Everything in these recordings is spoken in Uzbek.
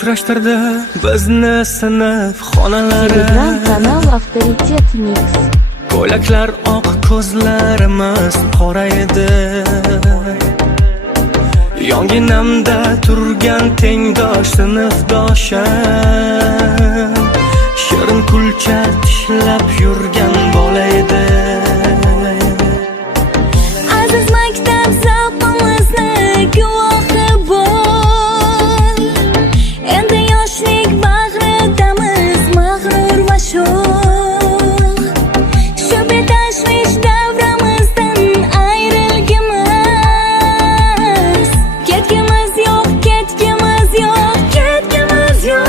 uchrashtirdi bizni sinf xonalari. Telegram kanal Avtoritet Mix. Ko'ylaklar oq, ko'zlarimiz qora edi. Yonginamda turgan tengdosh sinfdoshim, shirin kulcha tishlab yurgan bola edi. Aziz maktab zavqimizni guvohi bo'l. Endi yoshlik bag'ridamiz mag'rur va sho'x. Shu betashvish davramizdan ayrilgimiz. Ketgimiz yo'q, ketgimiz yo'q, ketgimiz yo'q.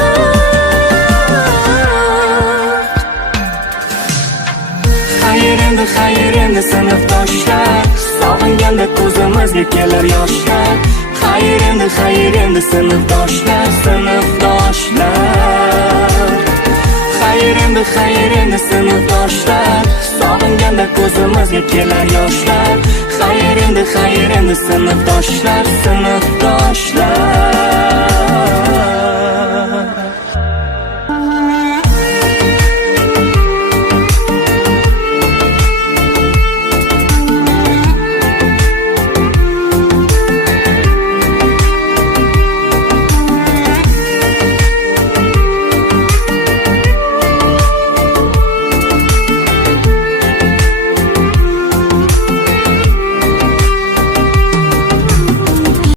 Xayr endi sinfdoshlar, sog'inganda ko'zimizga kelar yoshlar. Xayr endi sinfdoshlar, sinfdoshlar. Xayr endi sinfdoshlar, sog'inganda ko'zimizga kelar yoshlar. Xayr endi sinfdoshlar, sinfdoshlar.